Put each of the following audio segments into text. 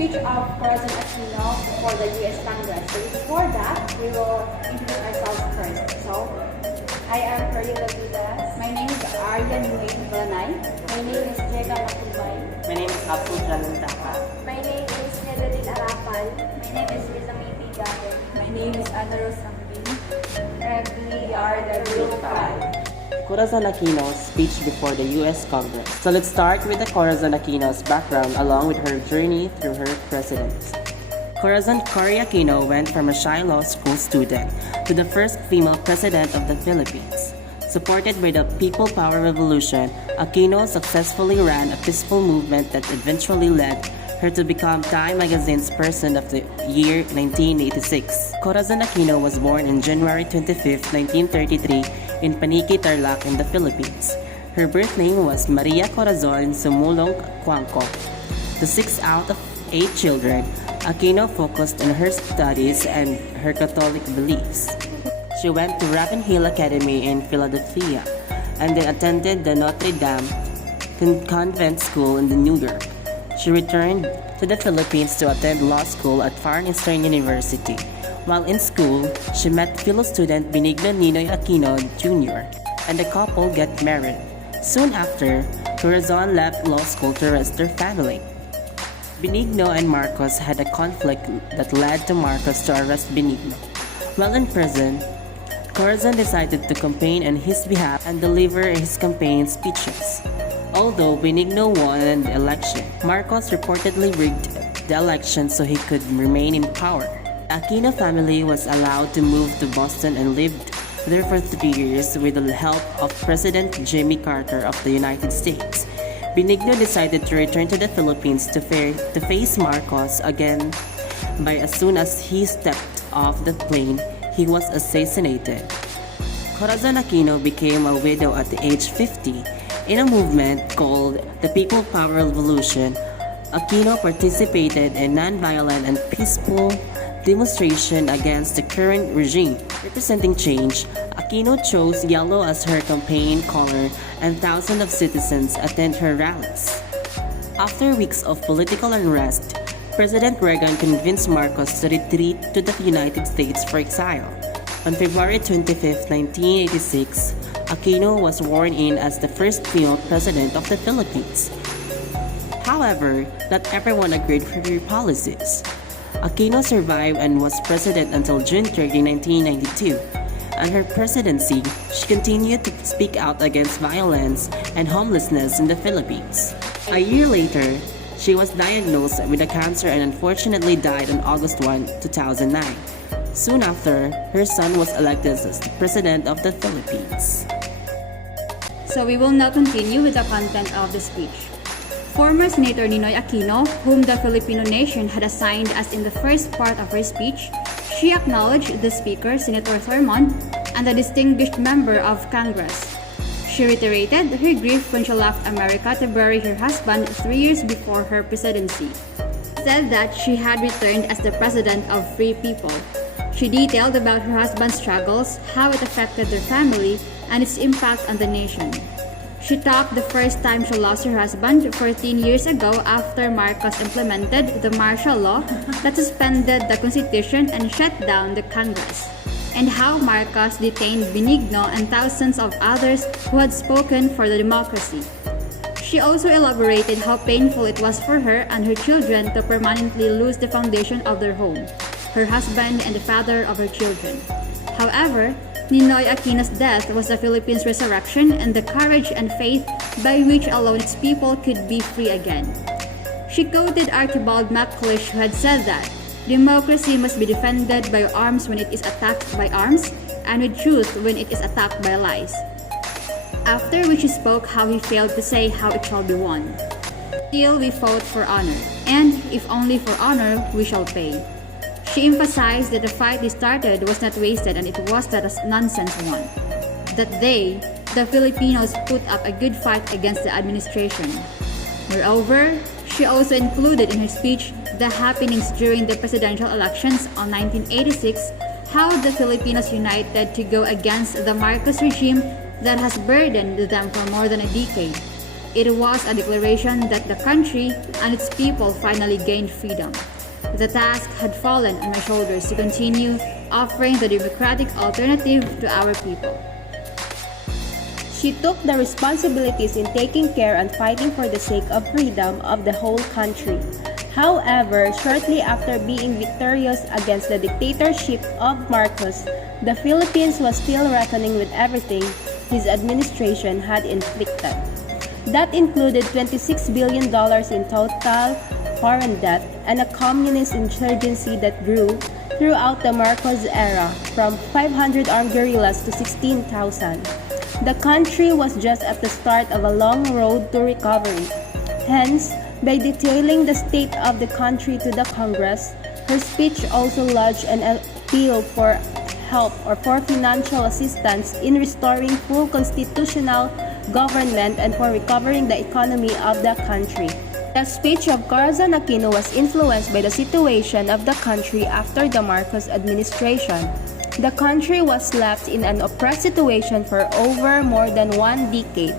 speech of Corazon Aquino for the U.S. Congress. So before that, we will introduce ourselves first. So, I am Curly Lavidas. My name is Aryan Wayne Lanay. My name is Jeka Matubay. My name is Apu Jalantaka. My name is Nedadin Arapal. My name is Rizamiti Gavin. My name is Ana Rosambin. And we are the Group 5. Corazon Aquino's speech before the U.S. Congress. So let's start with the Corazon Aquino's background along with her journey through her presidency. Corazon Cory Aquino went from a shy law school student to the first female president of the Philippines. Supported by the People Power Revolution, Aquino successfully ran a peaceful movement that eventually led her to become Time Magazine's Person of the Year 1986. Corazon Aquino was born on January 25, 1933 in Paniqui, Tarlac in the Philippines. Her birth name was Maria Corazon Sumulong Cuangco. The sixth out of 8 children, Aquino focused on her studies and her Catholic beliefs. She went to Rapin Hill Academy in Philadelphia and then attended the Notre Dame Convent School in New York. She returned to the Philippines to attend law school at Far Eastern University. While in school, she met fellow student Benigno Ninoy Aquino Jr. and the couple got married. Soon after, Corazon left law school to raise their family. Benigno and Marcos had a conflict that led to Marcos to arrest Benigno. While in prison, Corazon decided to campaign on his behalf and deliver his campaign speeches. Although Benigno won the election, Marcos reportedly rigged the election so he could remain in power. The Aquino family was allowed to move to Boston and lived there for 3 years with the help of President Jimmy Carter of the United States. Benigno decided to return to the Philippines to face Marcos again, but as soon as he stepped off the plane, he was assassinated. Corazon Aquino became a widow at the age 50. In a movement called the People Power Revolution, Aquino participated in non-violent and peaceful demonstration against the current regime. Representing change, Aquino chose yellow as her campaign color and thousands of citizens attend her rallies. After weeks of political unrest, President Reagan convinced Marcos to retreat to the United States for exile. On February 25, 1986, Aquino was sworn in as the first female president of the Philippines. However, not everyone agreed with her policies. Aquino survived and was president until June 30, 1992. On her presidency, she continued to speak out against violence and homelessness in the Philippines. A year later, she was diagnosed with a cancer and unfortunately died on August 1, 2009. Soon after, her son was elected as the President of the Philippines. So we will now continue with the content of the speech. Former Senator Ninoy Aquino, whom the Filipino nation had assigned as in the first part of her speech, she acknowledged the Speaker, Senator Thurmond, and the distinguished member of Congress. She reiterated her grief when she left America to bury her husband 3 years before her presidency. Said that she had returned as the president of free people. She detailed about her husband's struggles, how it affected their family, and its impact on the nation. She talked the first time she lost her husband 14 years ago after Marcos implemented the martial law that suspended the Constitution and shut down the Congress, and how Marcos detained Benigno and thousands of others who had spoken for the democracy. She also elaborated how painful it was for her and her children to permanently lose the foundation of their home, her husband and the father of her children. However, Ninoy Aquino's death was the Philippines' resurrection and the courage and faith by which alone its people could be free again. She quoted Archibald MacLeish, who had said that democracy must be defended by arms when it is attacked by arms, and with truth when it is attacked by lies. After which he spoke how he failed to say how it shall be won. Still we fought for honor, and if only for honor we shall pay. She emphasized that the fight they started was not wasted and it was not a nonsense one. That they, the Filipinos, put up a good fight against the administration. Moreover, she also included in her speech the happenings during the presidential elections on 1986, how the Filipinos united to go against the Marcos regime that has burdened them for more than a decade. It was a declaration that the country and its people finally gained freedom. The task had fallen on my shoulders to continue offering the democratic alternative to our people. She took the responsibilities in taking care and fighting for the sake of freedom of the whole country. However, shortly after being victorious against the dictatorship of Marcos, the Philippines was still reckoning with everything his administration had inflicted. That included $26 billion in total foreign debt and a communist insurgency that grew throughout the Marcos era from 500 armed guerrillas to 16,000. The country was just at the start of a long road to recovery. Hence, by detailing the state of the country to the Congress, her speech also lodged an appeal for help or for financial assistance in restoring full constitutional government and for recovering the economy of the country. The speech of Corazon Aquino was influenced by the situation of the country after the Marcos administration. The country was left in an oppressed situation for over more than 1 decade.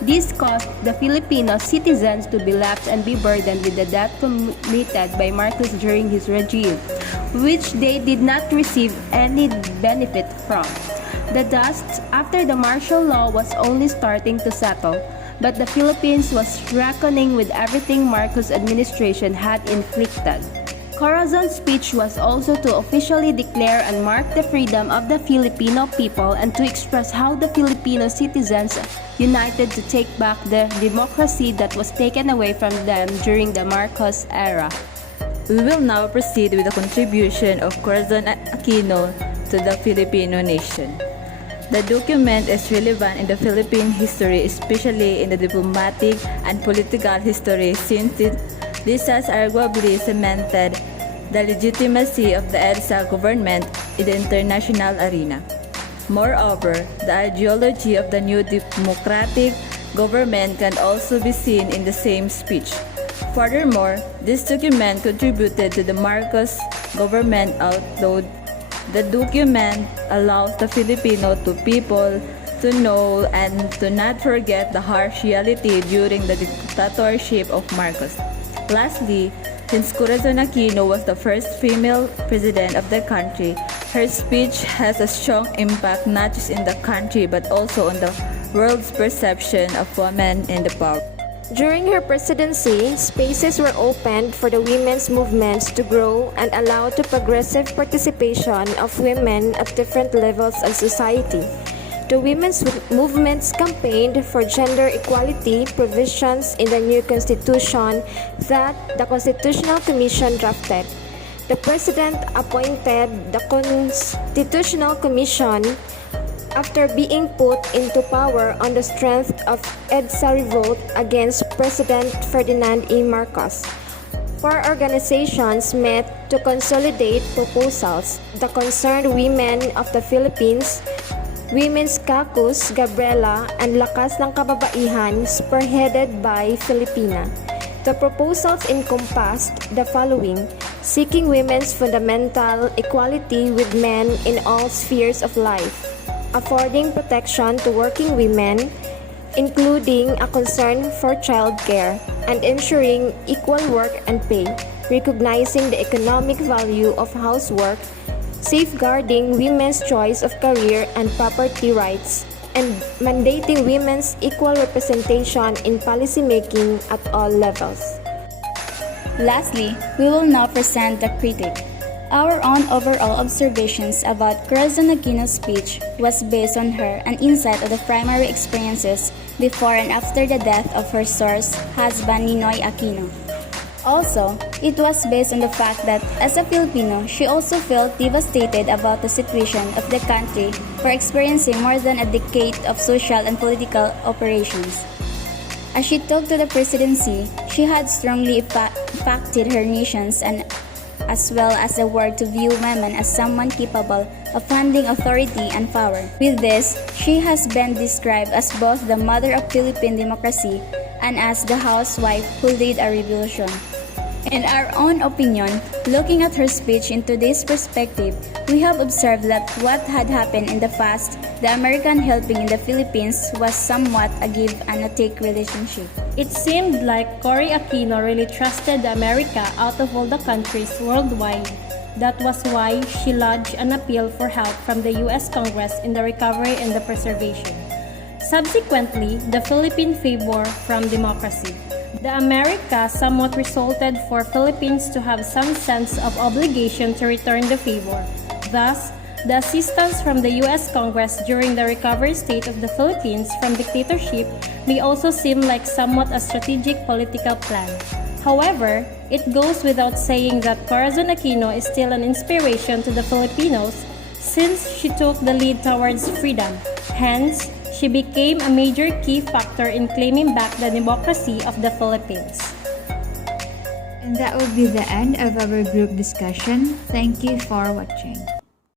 This caused the Filipino citizens to be left and be burdened with the debt committed by Marcos during his regime, which they did not receive any benefit from. The dust after the martial law was only starting to settle, but the Philippines was reckoning with everything Marcos administration had inflicted. Corazon's speech was also to officially declare and mark the freedom of the Filipino people and to express how the Filipino citizens united to take back the democracy that was taken away from them during the Marcos era. We will now proceed with the contribution of Corazon Aquino to the Filipino nation. The document is relevant in the Philippine history, especially in the diplomatic and political history, since this has arguably cemented the legitimacy of the EDSA government in the international arena. Moreover, the ideology of the new democratic government can also be seen in the same speech. Furthermore, this document contributed to the Marcos government outlook. The document allows the Filipino people to know and to not forget the harsh reality during the dictatorship of Marcos. Lastly, since Corazon Aquino was the first female president of the country, her speech has a strong impact not just in the country but also on the world's perception of women in the power. During her presidency, spaces were opened for the women's movements to grow and allow to progressive participation of women at different levels of society. The women's movements campaigned for gender equality provisions in the new constitution that the Constitutional Commission drafted. The President appointed the Constitutional Commission after being put into power on the strength of EDSA revolt against President Ferdinand E. Marcos. 4 organizations met to consolidate proposals. The Concerned Women of the Philippines, Women's Caucus, Gabriela, and Lakas ng Kababaihan, spearheaded by Filipina. The proposals encompassed the following: seeking women's fundamental equality with men in all spheres of life, affording protection to working women, including a concern for child care, and ensuring equal work and pay, recognizing the economic value of housework, safeguarding women's choice of career and property rights, and mandating women's equal representation in policymaking at all levels. Lastly, we will now present the critique. Our own overall observations about Corazon Aquino's speech was based on her and insight of the primary experiences before and after the death of her source husband Ninoy Aquino. Also, it was based on the fact that as a Filipino, she also felt devastated about the situation of the country for experiencing more than a decade of social and political operations. As she talked to the presidency, she had strongly impacted her nations and as well as a word to view women as someone capable of handling authority and power. With this, she has been described as both the mother of Philippine democracy and as the housewife who led a revolution. In our own opinion, looking at her speech in today's perspective, we have observed that what had happened in the past, the American helping in the Philippines, was somewhat a give and a take relationship. It seemed like Cory Aquino really trusted America out of all the countries worldwide. That was why she lodged an appeal for help from the U.S. Congress in the recovery and the preservation. Subsequently, the Philippine favor from democracy. The America somewhat resulted for Philippines to have some sense of obligation to return the favor. Thus, the assistance from the U.S. Congress during the recovery state of the Philippines from dictatorship may also seem like somewhat a strategic political plan. However, it goes without saying that Corazon Aquino is still an inspiration to the Filipinos since she took the lead towards freedom. Hence, she became a major key factor in claiming back the democracy of the Philippines. And that will be the end of our group discussion. Thank you for watching.